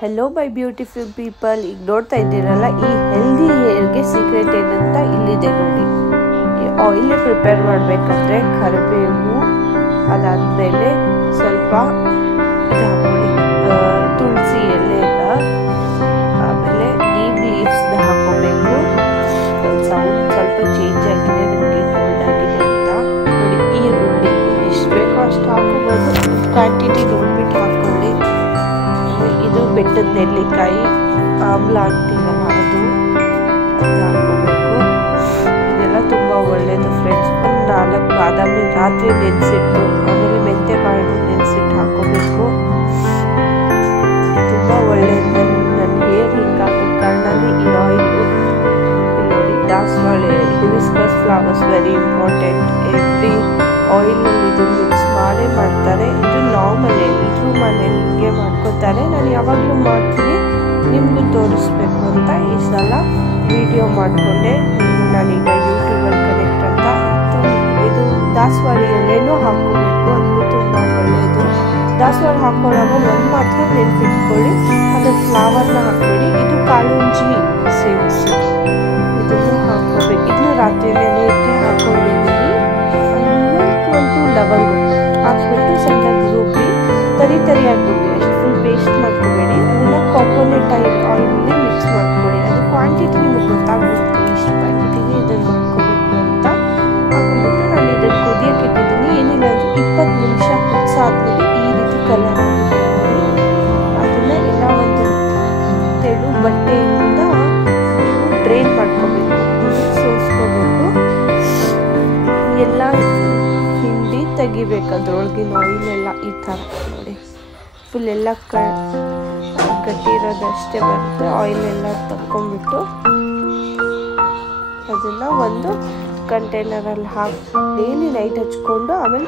Hello ಮೈ beautiful people, ಈಗ ನೋಡ್ತಾ ಇದ್ದೀರಲ್ಲ, ಈ ಹೆಲ್ದಿ ಹೇರ್ಗೆ ಸೀಕ್ರೆಟ್ ಏನಂತ ಇಲ್ಲಿದೆ ನೋಡಿ. ಈ ಆಯಿಲ್ ಪ್ರಿಪೇರ್ ಮಾಡಬೇಕಾದ್ರೆ ಕರಿಬೇವು, ಅದಾದಮೇಲೆ ಸ್ವಲ್ಪ ಹಾಕೊಳ್ಳಿ, ತುಳಸಿ ಎಲೆನ, ಆಮೇಲೆ ನೀಮ್ ಲೀವ್ಸ್ನ ಹಾಕೋಬೇಕು. ಸೌಂಡ್ ಸ್ವಲ್ಪ ಚೇಂಜ್ ಆಗಿದೆ, ನನಗೆ ಕೋಲ್ಡ್ ಆಗಿದೆ ಅಂತ ನೋಡಿ. ಈರುಳ್ಳಿ ಎಷ್ಟು ಬೇಕೋ ಅಷ್ಟು ಹಾಕೋಬೋದು, ಕ್ವಾಂಟಿಟಿ ನೋಡ್ಬಿಟ್ಟು ಹಾಕೊಳ್ಳಿ. ಇದು ಬೆಟ್ಟದ ನೆಲ್ಲಿಕಾಯಿ, ಆಮ್ಲ ಅಂತೀವಲ್ಲ ಅದು ಹಾಕೋಬೇಕು. ಇದೆಲ್ಲ ತುಂಬ ಒಳ್ಳೆಯದು ಫ್ರೆಂಡ್ಸ್. ಒಂದು 4 ಬಾದಾಮಿ ರಾತ್ರಿ ನೆನೆಸಿಟ್ಟು, ಆಮೇಲೆ ಮೆಂತ್ಯ ಕಾಳು ನೆನೆಸಿಟ್ಟು ಹಾಕೋಬೇಕು. ತುಂಬ ಒಳ್ಳೆಯದು. ನನ್ನ ಹೇರ್ ಹಿಂಗಾಗೋ ಕಾರಣನೇ ಈ ಆಯಿಲು. ನೋಡಿ, ದಾಸವಾಳ, hibiscus flowers very important. Every ಆಯಿಲಲ್ಲಿ ಇದು ಮಿಕ್ಸ್ ಮಾಡೇ ಮಾಡ್ತಾರೆ. ಇದು ನಾರ್ಮಲ್, ಎಲ್ಲರೂ ಮನೇಲಿ ಹಿಂಗೆ ಮಾಡ್ಕೋತಾರೆ. ನಾನು ಯಾವಾಗಲೂ ಮಾಡ್ತೀನಿ, ನಿಮಗೂ ತೋರಿಸ್ಬೇಕು ಅಂತ ಈ ಸಲ ವಿಡಿಯೋ ಮಾಡಿಕೊಂಡೆ. ನಾನೀಗ ಯೂಟ್ಯೂಬಲ್ಲಿ ಕನೆಕ್ಟ್ ಅಂತ ಇದು ದಾಸವಾಳ ಎಲೆನೂ ಹಾಕೋಬೇಕು, ಅದು ತುಂಬ ಒಳ್ಳೆಯದು. ದಾಸವಾಳ ಹಾಕೊಳ್ಳೋವಾಗ ಒಂದು ಮಾತ್ರ ನೆನ್ಪಿಟ್ಕೊಳ್ಳಿ, ಅದರ ಫ್ಲವರ್ನ ಹಾಕಬೇಡಿ. ಇದು ಕಾಳುಂಜಿ ಸೀಡ್ಸ್, ಇದನ್ನು ಹಾಕೋಬೇಕು. ಇದನ್ನು ರಾತ್ರಿ ನೆನೆಯಿಟ್ಟು ಹಾಕೊಂಡಿದ್ದೀನಿ. ಒಂದು ಲವಂಗ ಹಾಕ್ಬಿಟ್ಟು ಸಣ್ಣಗೆ ರುಬ್ಬಿ, ತರಿಯಾಗಿ ರುಬ್ಬಿ, ಅಷ್ಟು ಫುಲ್ ಪೇಸ್ಟ್ ಮಾಡ್ಕೋಬೇಡಿ. ಅದನ್ನು ಕೊಕೊನಟ್ ಆಯಿಲಲ್ಲಿ ಮಿಕ್ಸ್ ಮಾಡ್ಕೊಳ್ಳಿ. ಅದು ಕ್ವಾಂಟಿಟಿ ನಿಮಗೆ ಗೊತ್ತಾಗುತ್ತೆ, ಇಷ್ಟು ಕ್ವಾಂಟಿಟಿಗೆ ಇದನ್ನು ಹಾಕ್ಕೋಬೇಕು ಅಂತ ಹಾಕೊಂಡ್ಬಿಟ್ಟು ನಾನು ಇದನ್ನು ಕುದಿಯೋಕೆ ಇಟ್ಟಿದ್ದೀನಿ. ಏನಿಲ್ಲ ಅಂದರೆ 20 ನಿಮಿಷ ಕುದಿಸಾದ್ಮೇಲೆ ಈ ರೀತಿ ಕಲರ್ ಆಗುತ್ತೆ ನೋಡಿ. ಅದನ್ನು ಎಲ್ಲ ಒಂದು ತೆಳು ಬಟ್ಟೆಯಿಂದ ಡ್ರೈನ್ ಮಾಡ್ಕೋಬೇಕು, ಸೋಸ್ಕೋಬೇಕು. ಎಲ್ಲ ಹಿಂಡಿ ತೆಗಿಬೇಕು, ಅದ್ರೊಳಗಿನ ಆಯಿಲೆಲ್ಲ ಈ ಥರ ನೋಡಿ. ಫುಲ್ ಎಲ್ಲ ಗಟ್ಟಿ ಇರೋದಷ್ಟೇ ಬರುತ್ತೆ. ಆಯಿಲೆಲ್ಲ ತಕ್ಕೊಂಬಿಟ್ಟು ಅದನ್ನು ಒಂದು ಕಂಟೈನರಲ್ಲಿ ಹಾಕಿ ಡೈಲಿ ನೈಟ್ ಹಚ್ಕೊಂಡು ಆಮೇಲೆ